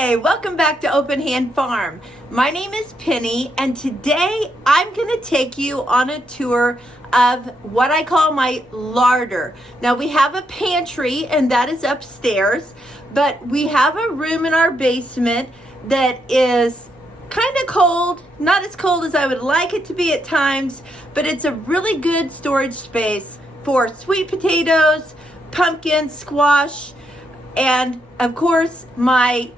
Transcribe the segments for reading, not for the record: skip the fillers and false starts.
Hi, welcome back to Open Hand Farm. My name is Penny, and today I'm going to take you on a tour of what I call my larder. Now we have a pantry and that is upstairs, but we have a room in our basement that is kind of cold, not as cold as I would like it to be at times, but it's a really good storage space for sweet potatoes, pumpkin, squash, and of course my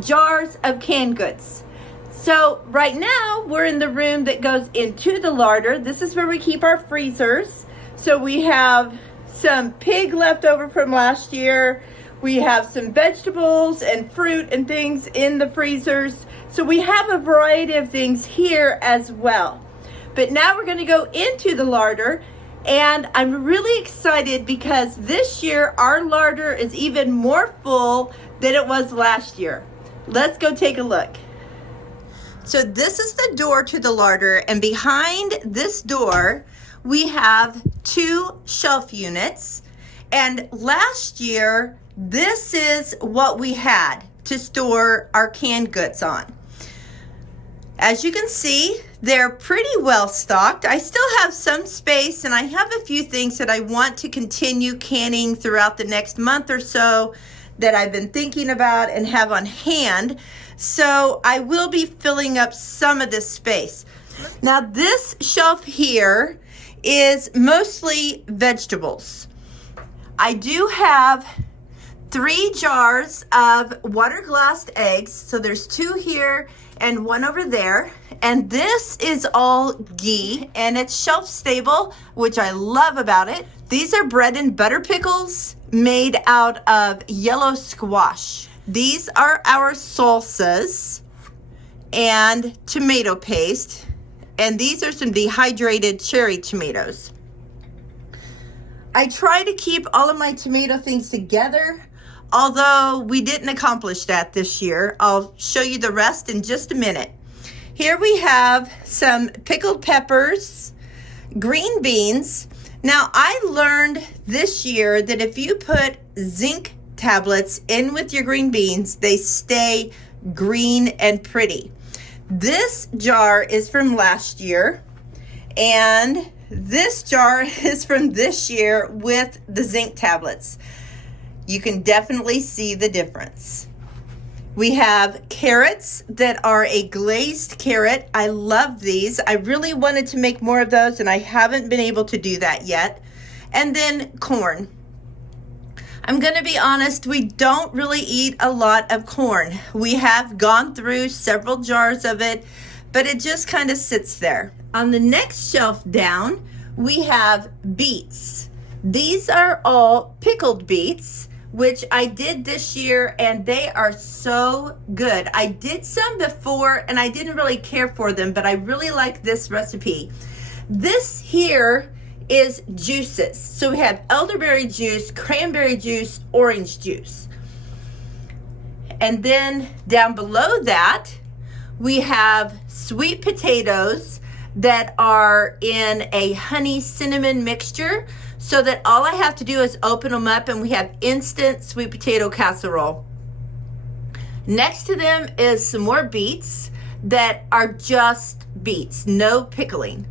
jars of canned goods. So right now we're in the room that goes into the larder. This is where we keep our freezers. So we have some pig left over from last year. We have some vegetables and fruit and things in the freezers. So we have a variety of things here as well. But now we're going to go into the larder, and I'm really excited because this year our larder is even more full than it was last year. Let's go take a look. So this is the door to the larder, and behind this door we have two shelf units. And last year this is what we had to store our canned goods on. As you can see, they're pretty well stocked. I still have some space, and I have a few things that I want to continue canning throughout the next month or so that I've been thinking about and have on hand. So I will be filling up some of this space. Now this shelf here is mostly vegetables. I do have 3 jars of water glassed eggs. So there's 2 here and 1 over there. And this is all ghee, and it's shelf stable, which I love about it. These are bread and butter pickles made out of yellow squash. These are our salsas and tomato paste. And these are some dehydrated cherry tomatoes. I try to keep all of my tomato things together, although we didn't accomplish that this year. I'll show you the rest in just a minute. Here we have some pickled peppers, green beans. Now I learned this year that if you put zinc tablets in with your green beans, they stay green and pretty. This jar is from last year, and this jar is from this year with the zinc tablets. You can definitely see the difference. We have carrots that are a glazed carrot. I love these. I really wanted to make more of those, and I haven't been able to do that yet. And then corn. I'm going to be honest, we don't really eat a lot of corn. We have gone through several jars of it, but it just kind of sits there. On the next shelf down, we have beets. These are all pickled beets, which I did this year, and they are so good. I did some before and I didn't really care for them, but I really like this recipe. This here is juices. So we have elderberry juice, cranberry juice, orange juice. And then down below that, we have sweet potatoes that are in a honey cinnamon mixture, so that all I have to do is open them up and we have instant sweet potato casserole. Next to them is some more beets that are just beets, no pickling.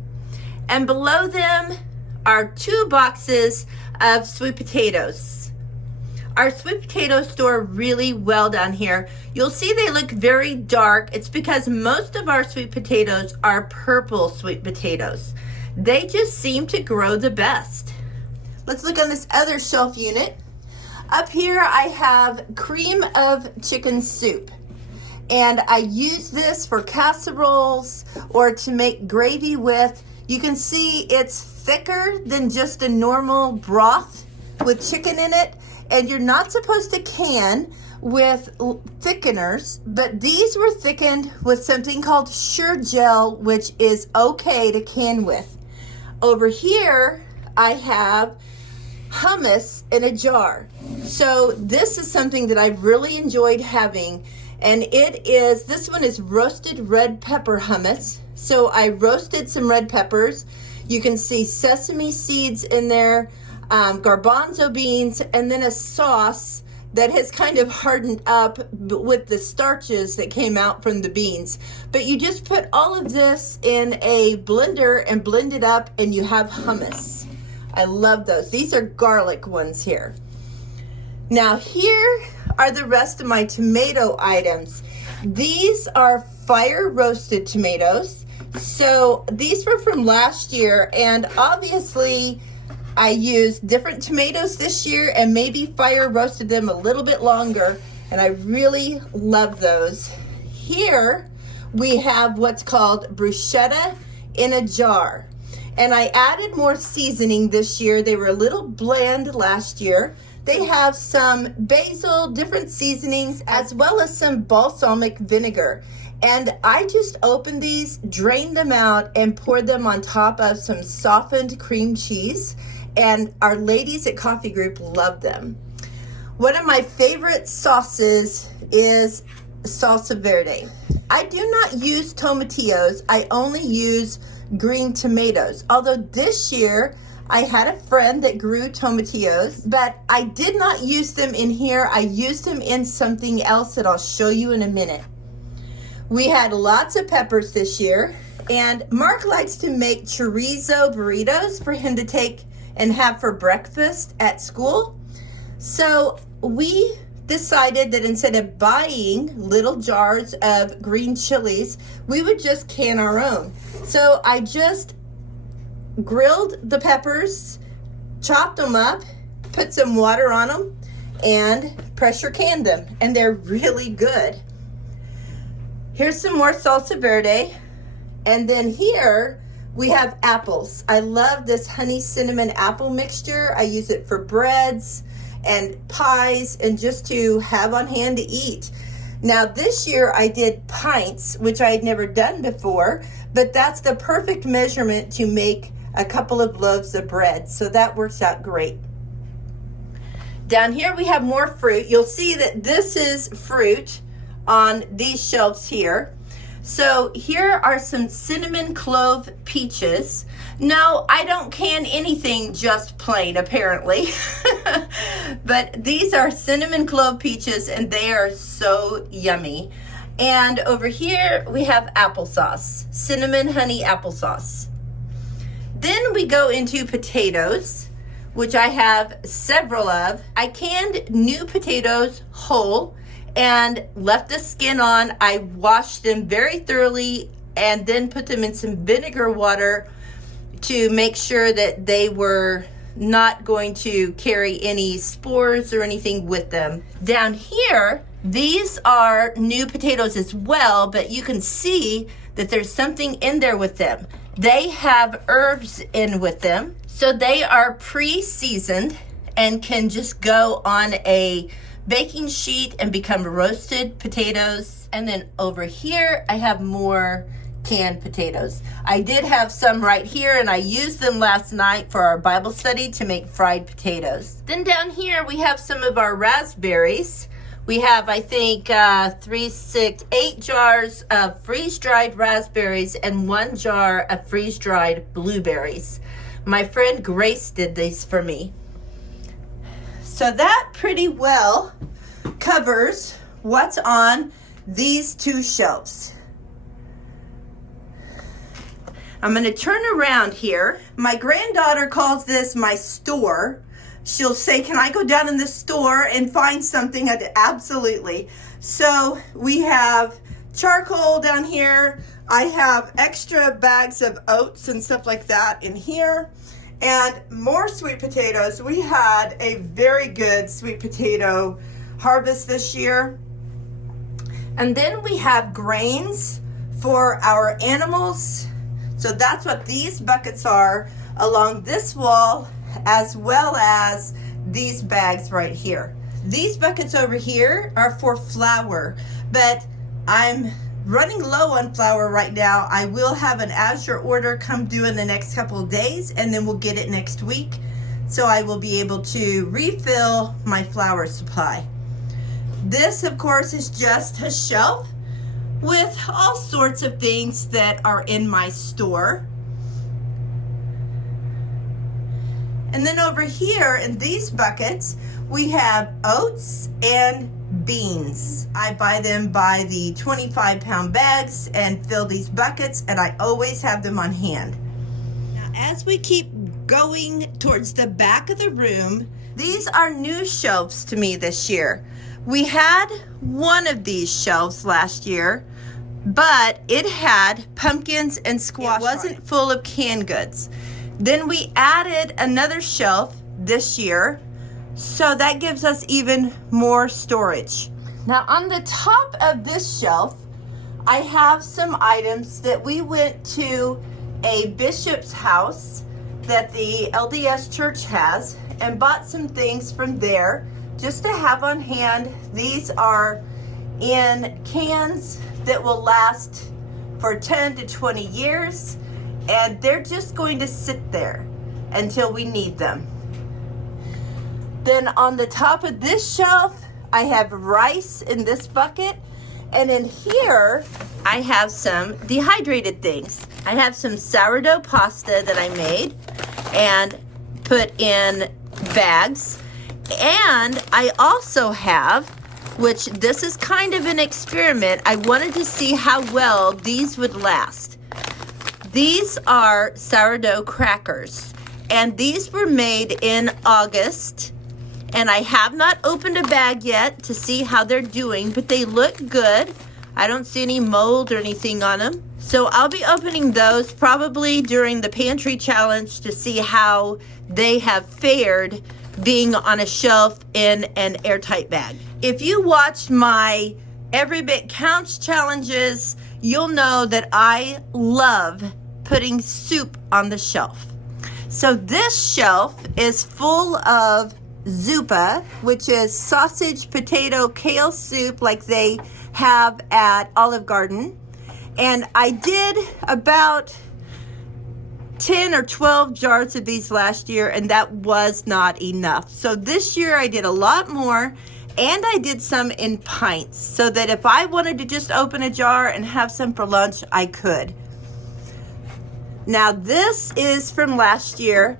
And below them are 2 boxes of sweet potatoes. Our sweet potatoes store really well down here. You'll see they look very dark. It's because most of our sweet potatoes are purple sweet potatoes. They just seem to grow the best. Let's look on this other shelf unit. Up here I have cream of chicken soup, and I use this for casseroles or to make gravy with. You can see it's thicker than just a normal broth with chicken in it, and you're not supposed to can with thickeners, but these were thickened with something called Sure Gel, which is okay to can with. Over here I have hummus in a jar. So this is something that I've really enjoyed having, and this one is roasted red pepper hummus. So I roasted some red peppers. You can see sesame seeds in there, garbanzo beans, and then a sauce that has kind of hardened up with the starches that came out from the beans. But you just put all of this in a blender and blend it up and you have hummus. I love those. These are garlic ones here. Now here are the rest of my tomato items. These are fire roasted tomatoes. So these were from last year, and obviously I used different tomatoes this year and maybe fire roasted them a little bit longer, and I really love those. Here we have what's called bruschetta in a jar. And I added more seasoning this year. They were a little bland last year. They have some basil, different seasonings, as well as some balsamic vinegar. And I just opened these, drained them out, and poured them on top of some softened cream cheese. And our ladies at Coffee Group love them. One of my favorite sauces is salsa verde. I do not use tomatillos. I only use green tomatoes. Although this year I had a friend that grew tomatillos, but I did not use them in here. I used them in something else that I'll show you in a minute. We had lots of peppers this year, and Mark likes to make chorizo burritos for him to take and have for breakfast at school. So we decided that instead of buying little jars of green chilies, we would just can our own. So I just grilled the peppers, chopped them up, put some water on them, and pressure canned them, and they're really good. Here's some more salsa verde, and then here we have apples. I love this honey cinnamon apple mixture. I use it for breads and pies and just to have on hand to eat. Now this year I did pints, which I had never done before, but that's the perfect measurement to make a couple of loaves of bread. So that works out great. Down here we have more fruit. You'll see that this is fruit on these shelves here. So here are some cinnamon clove peaches. No, I don't can anything just plain, apparently. But these are cinnamon clove peaches, and they are so yummy. And over here we have applesauce, cinnamon honey applesauce. Then we go into potatoes, which I have several of. I canned new potatoes whole and left the skin on. I washed them very thoroughly and then put them in some vinegar water to make sure that they were not going to carry any spores or anything with them. Down here, these are new potatoes as well, but you can see that there's something in there with them. They have herbs in with them, so they are pre-seasoned and can just go on a baking sheet and become roasted potatoes. And then over here I have more canned potatoes. I did have some right here, and I used them last night for our Bible study to make fried potatoes. Then down here we have some of our raspberries. We have, I think, 8 jars of freeze-dried raspberries and 1 jar of freeze-dried blueberries. My friend Grace did these for me. So that pretty well covers what's on these two shelves. I'm going to turn around here. My granddaughter calls this my store. She'll say, can I go down in the store and find something? I did, absolutely. So we have charcoal down here. I have extra bags of oats and stuff like that in here. And more sweet potatoes. We had a very good sweet potato harvest this year. And then we have grains for our animals. So that's what these buckets are along this wall, as well as these bags right here. These buckets over here are for flour, but I'm running low on flour right now. I will have an Azure order come due in the next couple of days, and then we'll get it next week. So I will be able to refill my flour supply. This, of course, is just a shelf with all sorts of things that are in my store. And then over here in these buckets, We have oats and beans. I buy them by the 25-pound bags and fill these buckets, and I always have them on hand. Now, as we keep going towards the back of the room, these are new shelves to me this year. We had one of these shelves last year, but it had pumpkins and squash. It wasn't full of canned goods. Then we added another shelf this year, so that gives us even more storage. Now on the top of this shelf, I have some items that we went to a bishop's house that the LDS church has and bought some things from there just to have on hand. These are in cans that will last for 10 to 20 years, and they're just going to sit there until we need them. Then on the top of this shelf, I have rice in this bucket, and in here I have some dehydrated things. I have some sourdough pasta that I made and put in bags, and I also have, which this is kind of an experiment, I wanted to see how well these would last. These are sourdough crackers, and these were made in August, and I have not opened a bag yet to see how they're doing, but they look good. I don't see any mold or anything on them. So I'll be opening those probably during the pantry challenge to see how they have fared being on a shelf in an airtight bag. If you watched my Every Bit Counts challenges, you'll know that I love putting soup on the shelf. So this shelf is full of zuppa, which is sausage, potato, kale soup like they have at Olive Garden. And I did about 10 or 12 jars of these last year, and that was not enough. So this year I did a lot more, and I did some in pints so that if I wanted to just open a jar and have some for lunch, I could. Now this is from last year,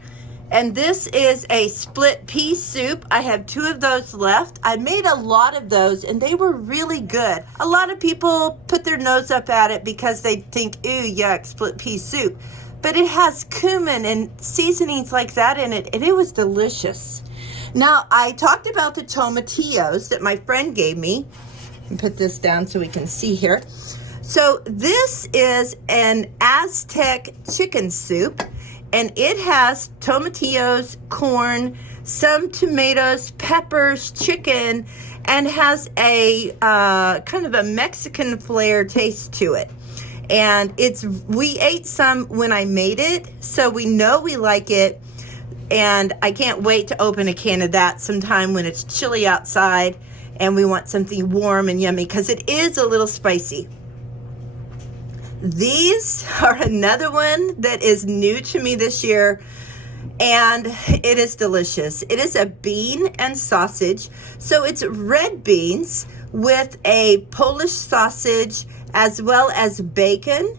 and this is a split pea soup. I have 2 of those left. I made a lot of those, and they were really good. A lot of people put their nose up at it because they think, ew, yuck, split pea soup. But it has cumin and seasonings like that in it, and it was delicious. Now, I talked about the tomatillos that my friend gave me. And put this down so we can see here. So this is an Aztec chicken soup, and it has tomatillos, corn, some tomatoes, peppers, chicken, and has a kind of a Mexican flair taste to it. And we ate some when I made it, so we know we like it. And I can't wait to open a can of that sometime when it's chilly outside and we want something warm and yummy, because it is a little spicy. These are another one that is new to me this year, and it is delicious. It is a bean and sausage. So it's red beans with a Polish sausage as well as bacon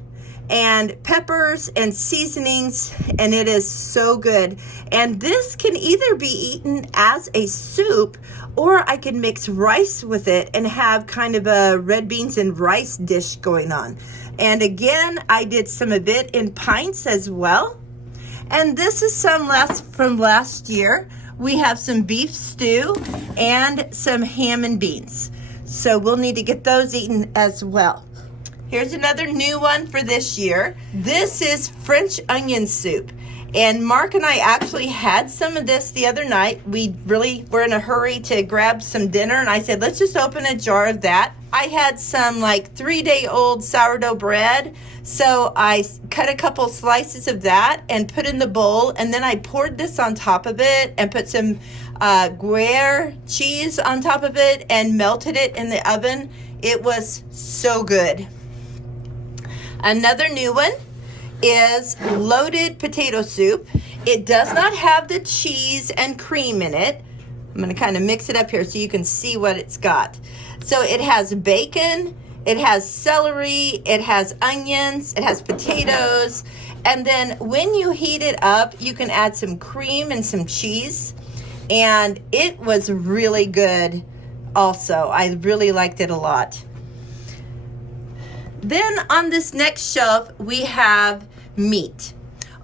and peppers and seasonings, and it is so good. And this can either be eaten as a soup, or I can mix rice with it and have kind of a red beans and rice dish going on. And again, I did some of it in pints as well. And this is some from last year. We have some beef stew and some ham and beans. So we'll need to get those eaten as well. Here's another new one for this year. This is French onion soup. And Mark and I actually had some of this the other night. We really were in a hurry to grab some dinner, and I said, let's just open a jar of that. I had some like 3-day-old sourdough bread, so I cut a couple slices of that and put in the bowl, and then I poured this on top of it and put some Gruyere cheese on top of it and melted it in the oven. It was so good. Another new one is loaded potato soup. It does not have the cheese and cream in it. I'm going to kind of mix it up here so you can see what it's got. So it has bacon, it has celery, it has onions, it has potatoes, and then when you heat it up, you can add some cream and some cheese. and it was really good also. I really liked it a lot. Then on this next shelf, we have meat.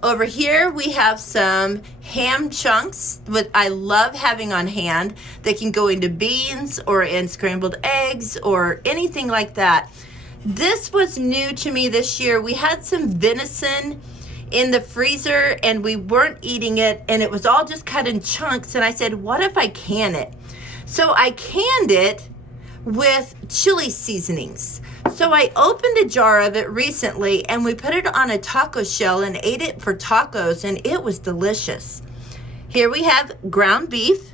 Over here, we have some ham chunks, what I love having on hand. They can go into beans or in scrambled eggs or anything like that. This was new to me this year. We had some venison in the freezer and we weren't eating it, and it was all just cut in chunks, and I said, what if I can it? So I canned it with chili seasonings. So I opened a jar of it recently and we put it on a taco shell and ate it for tacos, and it was delicious. Here we have ground beef,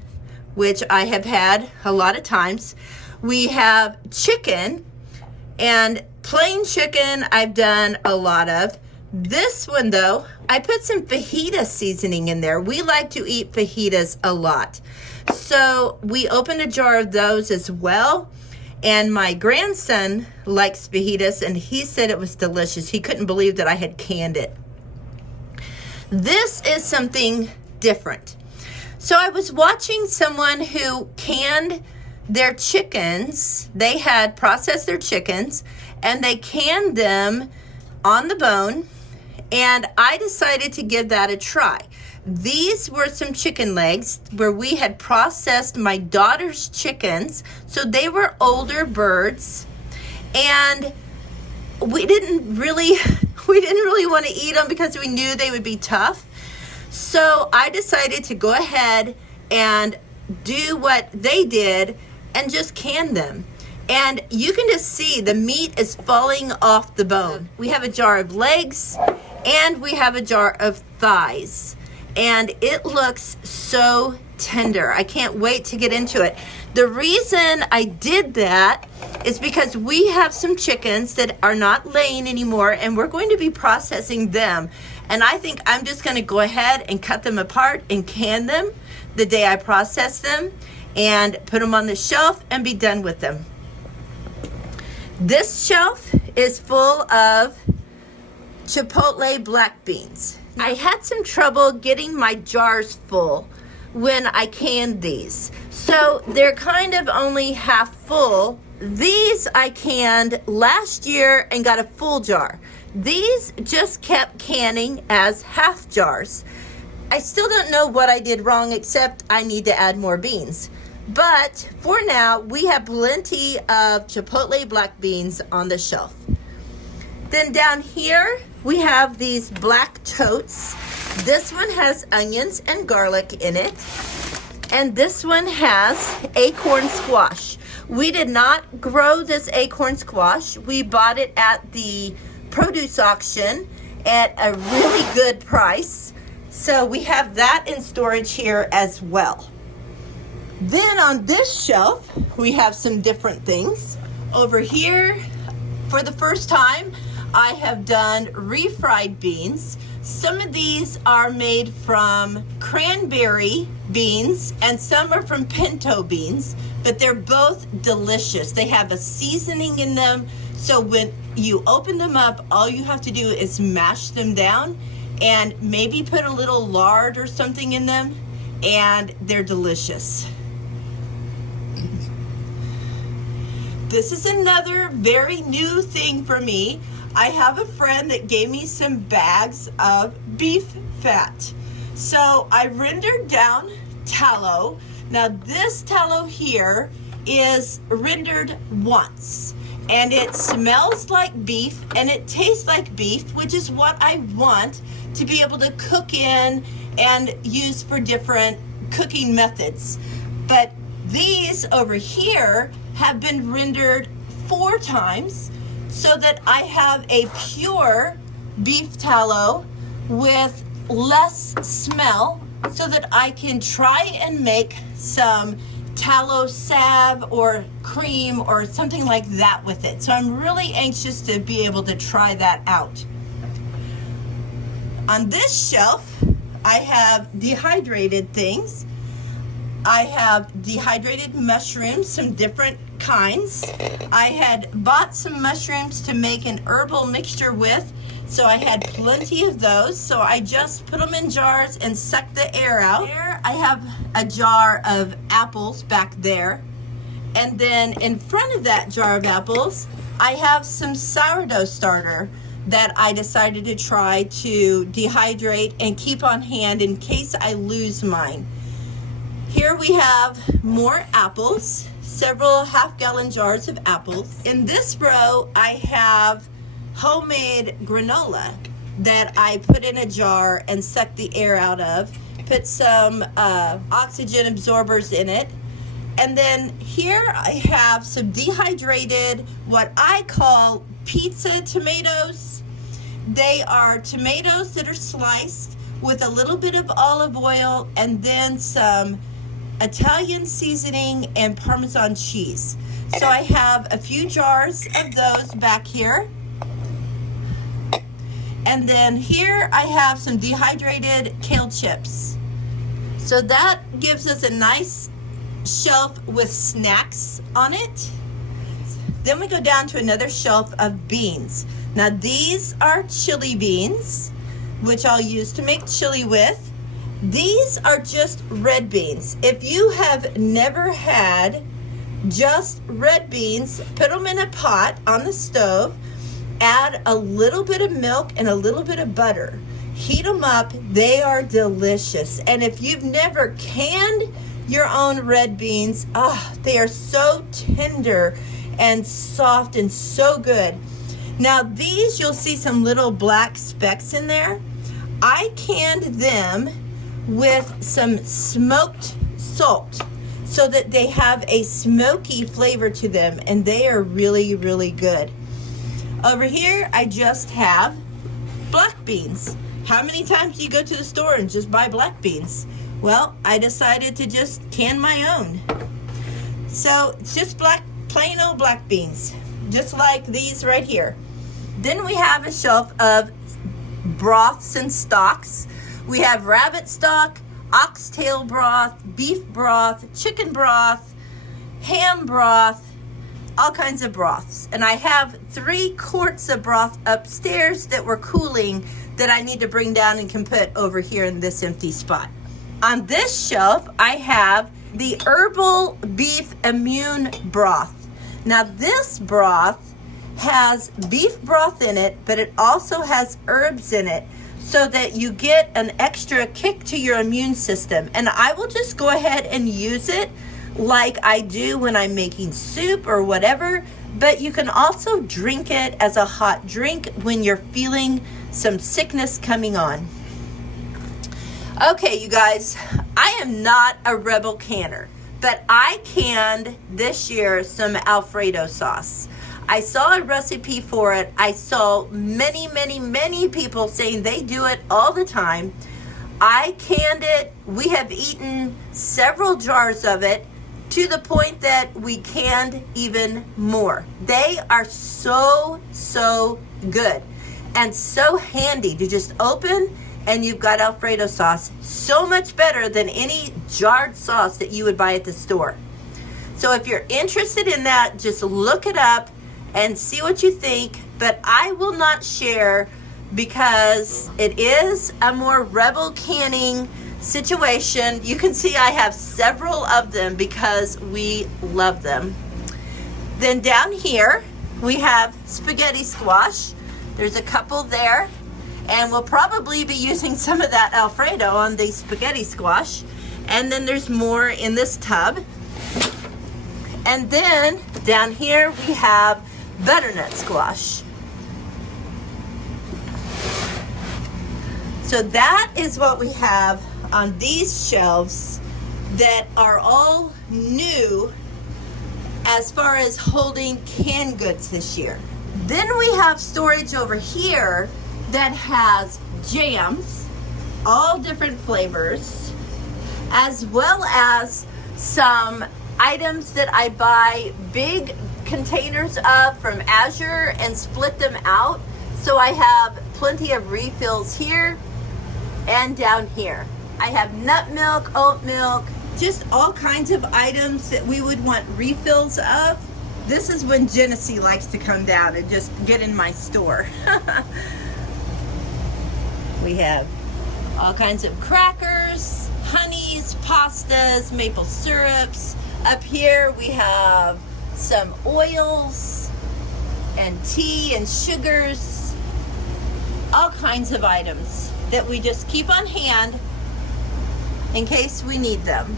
which I have had a lot of times. We have chicken, and plain chicken I've done a lot of. This one though, I put some fajita seasoning in there. We like to eat fajitas a lot. So we opened a jar of those as well. And my grandson likes fajitas, and he said it was delicious. He couldn't believe that I had canned it. This is something different. So I was watching someone who canned their chickens. They had processed their chickens, and they canned them on the bone, and I decided to give that a try. These were some chicken legs where we had processed my daughter's chickens. So they were older birds, and we didn't really want to eat them because we knew they would be tough. So I decided to go ahead and do what they did and just can them. And you can just see the meat is falling off the bone. We have a jar of legs and we have a jar of thighs. And it looks so tender. I can't wait to get into it. The reason I did that is because we have some chickens that are not laying anymore, and we're going to be processing them. And I think I'm just going to go ahead and cut them apart and can them the day I process them and put them on the shelf and be done with them. This shelf is full of chipotle black beans. I had some trouble getting my jars full when I canned these. So they're kind of only half full. These I canned last year and got a full jar. These just kept canning as half jars. I still don't know what I did wrong, except I need to add more beans. But for now, we have plenty of chipotle black beans on the shelf. Then down here, we have these black totes. This one has onions and garlic in it. And this one has acorn squash. We did not grow this acorn squash. We bought it at the produce auction at a really good price. So we have that in storage here as well. Then on this shelf, we have some different things. Over here, for the first time, I have done refried beans. Some of these are made from cranberry beans and some are from pinto beans, but they're both delicious. They have a seasoning in them, so when you open them up, all you have to do is mash them down and maybe put a little lard or something in them, and they're delicious. This is another very new thing for me. I have a friend that gave me some bags of beef fat. So I rendered down tallow. Now this tallow here is rendered once, and it smells like beef and it tastes like beef, which is what I want to be able to cook in and use for different cooking methods. But these over here have been rendered 4 times, so that I have a pure beef tallow with less smell, so that I can try and make some tallow salve or cream or something like that with it. So I'm really anxious to be able to try that out. On this shelf, I have dehydrated things. I have dehydrated mushrooms, some different kinds. I had bought some mushrooms to make an herbal mixture with, so I had plenty of those. So I just put them in jars and sucked the air out. Here I have a jar of apples back there. And then in front of that jar of apples, I have some sourdough starter that I decided to try to dehydrate and keep on hand in case I lose mine. Here we have more apples, several half-gallon jars of apples. In this row, I have homemade granola that I put in a jar and sucked the air out of, put some oxygen absorbers in it. And then here I have some dehydrated, what I call pizza tomatoes. They are tomatoes that are sliced with a little bit of olive oil and then some Italian seasoning and Parmesan cheese. So I have a few jars of those back here. And then here I have some dehydrated kale chips. So that gives us a nice shelf with snacks on it. Then we go down to another shelf of beans. Now these are chili beans, which I'll use to make chili with. These are just red beans. If you have never had just red beans, put them in a pot on the stove, add a little bit of milk and a little bit of butter. Heat them up, they are delicious. And if you've never canned your own red beans, they are so tender and soft and so good. Now these, you'll see some little black specks in there. I canned them with some smoked salt so that they have a smoky flavor to them, and they are really, really good. Over here, I just have black beans. How many times do you go to the store and just buy black beans? Well, I decided to just can my own. So it's just plain old black beans, just like these right here. Then we have a shelf of broths and stocks. We have rabbit stock, oxtail broth, beef broth, chicken broth, ham broth, all kinds of broths. And I have 3 quarts of broth upstairs that were cooling that I need to bring down and can put over here in this empty spot. On this shelf, I have the herbal beef immune broth. Now this broth has beef broth in it, but it also has herbs in it, so that you get an extra kick to your immune system. And I will just go ahead and use it like I do when I'm making soup or whatever, but you can also drink it as a hot drink when you're feeling some sickness coming on. Okay, you guys, I am not a rebel canner, but I canned this year some Alfredo sauce. I saw a recipe for it. I saw many people saying they do it all the time. I canned it. We have eaten several jars of it to the point that we canned even more. They are so good and so handy to just open, and you've got Alfredo sauce. So much better than any jarred sauce that you would buy at the store. So if you're interested in that, just look it up and see what you think, but I will not share because it is a more rebel canning situation. You can see I have several of them because we love them. Then down here we have spaghetti squash. There's a couple there, and we'll probably be using some of that Alfredo on the spaghetti squash. And then there's more in this tub. And then down here we have butternut squash. So that is what we have on these shelves that are all new as far as holding canned goods this year. Then we have storage over here that has jams, all different flavors, as well as some items that I buy big containers of from Azure and split them out. So I have plenty of refills here and down here. I have nut milk, oat milk, just all kinds of items that we would want refills of. This is when Genesee likes to come down and just get in my store. We have all kinds of crackers, honeys, pastas, maple syrups. Up here we have some oils and tea and sugars, all kinds of items that we just keep on hand in case we need them,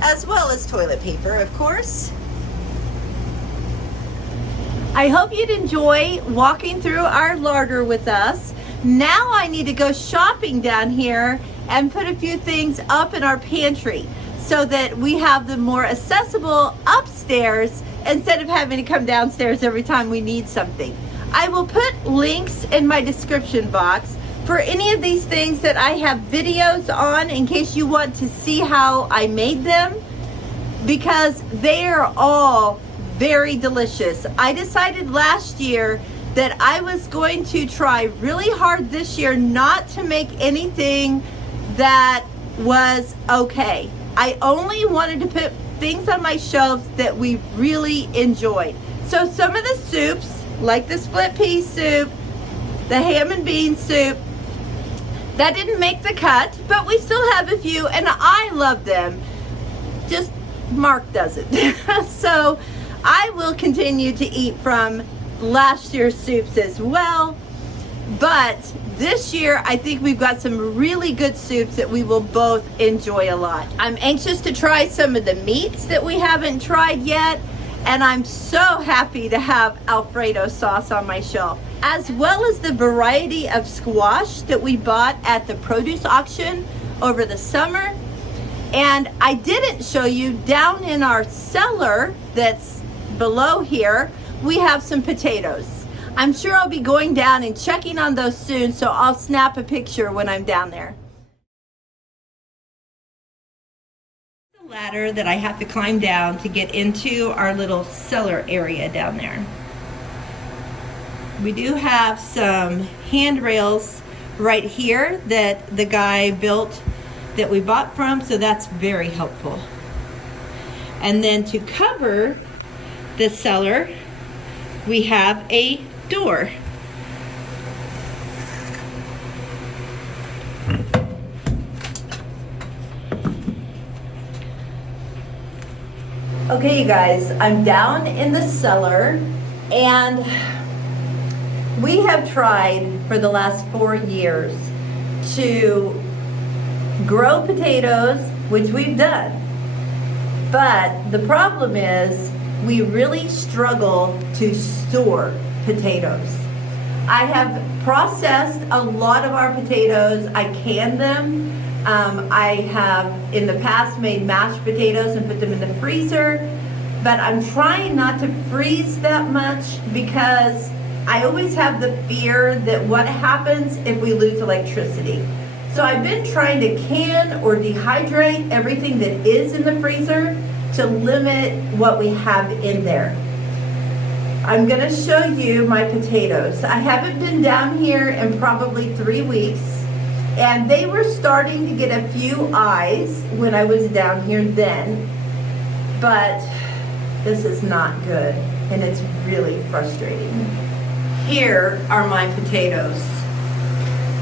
as well as toilet paper, of course. I hope you'd enjoy walking through our larder with us. Now I need to go shopping down here and put a few things up in our pantry so that we have them more accessible upstairs instead of having to come downstairs every time we need something. I will put links in my description box for any of these things that I have videos on in case you want to see how I made them, because they are all very delicious. I decided last year that I was going to try really hard this year not to make anything that was okay. I only wanted to put things on my shelves that we really enjoyed. So some of the soups, like the split pea soup, the ham and bean soup, that didn't make the cut, but we still have a few and I love them. Just Mark doesn't. So I will continue to eat from last year's soups as well. But this year, I think we've got some really good soups that we will both enjoy a lot. I'm anxious to try some of the meats that we haven't tried yet. And I'm so happy to have Alfredo sauce on my shelf, as well as the variety of squash that we bought at the produce auction over the summer. And I didn't show you down in our cellar that's below here, we have some potatoes. I'm sure I'll be going down and checking on those soon, so I'll snap a picture when I'm down there. The ladder that I have to climb down to get into our little cellar area down there. We do have some handrails right here that the guy built that we bought from, so that's very helpful. And then to cover the cellar, we have a door. Okay, you guys, I'm down in the cellar, and we have tried for the last 4 years to grow potatoes, which we've done. But the problem is we really struggle to store potatoes. I have processed a lot of our potatoes. I can them. I have in the past made mashed potatoes and put them in the freezer, but I'm trying not to freeze that much because I always have the fear that what happens if we lose electricity. So I've been trying to can or dehydrate everything that is in the freezer to limit what we have in there. I'm going to show you my potatoes. I haven't been down here in probably 3 weeks, and they were starting to get a few eyes when I was down here then, but this is not good, and it's really frustrating. Here are my potatoes.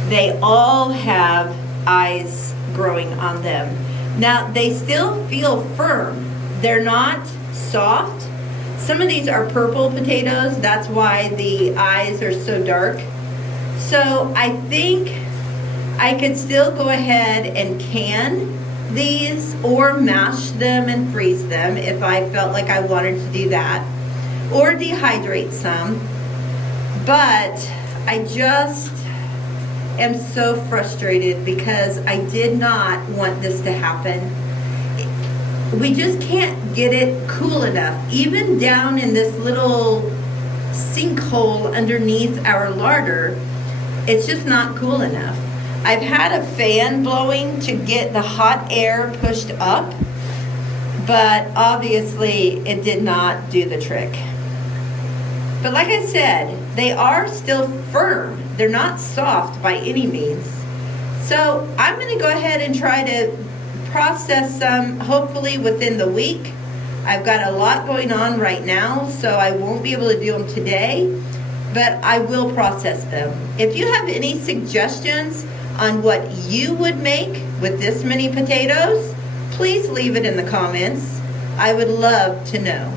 They all have eyes growing on them. Now, they still feel firm. They're not soft. Some of these are purple potatoes. That's why the eyes are so dark. So I think I could still go ahead and can these or mash them and freeze them if I felt like I wanted to do that, or dehydrate some. But I just am so frustrated because I did not want this to happen. We just can't get it cool enough. Even down in this little sinkhole underneath our larder, it's just not cool enough. I've had a fan blowing to get the hot air pushed up, but obviously it did not do the trick. But like I said, they are still firm. They're not soft by any means. So I'm going to go ahead and try to process some, hopefully within the week. I've got a lot going on right now, so I won't be able to do them today, but I will process them. If you have any suggestions on what you would make with this many potatoes, please leave it in the comments. I would love to know.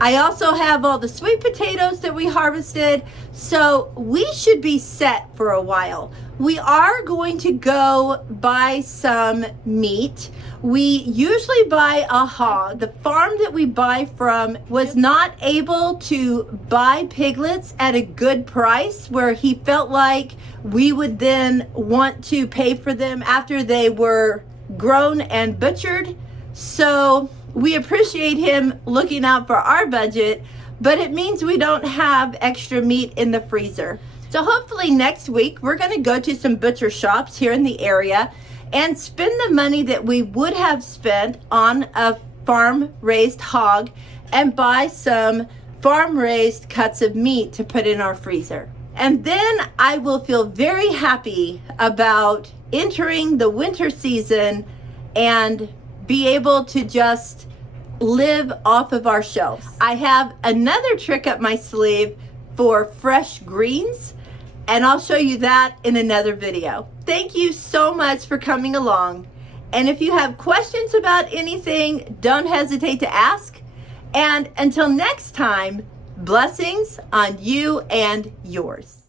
I also have all the sweet potatoes that we harvested, so we should be set for a while. We are going to go buy some meat. We usually buy a hog. The farm that we buy from was not able to buy piglets at a good price where he felt like we would then want to pay for them after they were grown and butchered. So we appreciate him looking out for our budget, but it means we don't have extra meat in the freezer. So hopefully next week we're going to go to some butcher shops here in the area and spend the money that we would have spent on a farm-raised hog and buy some farm-raised cuts of meat to put in our freezer. And then I will feel very happy about entering the winter season and be able to just live off of our shelves. I have another trick up my sleeve for fresh greens, and I'll show you that in another video. Thank you so much for coming along. And if you have questions about anything, don't hesitate to ask. And until next time, blessings on you and yours.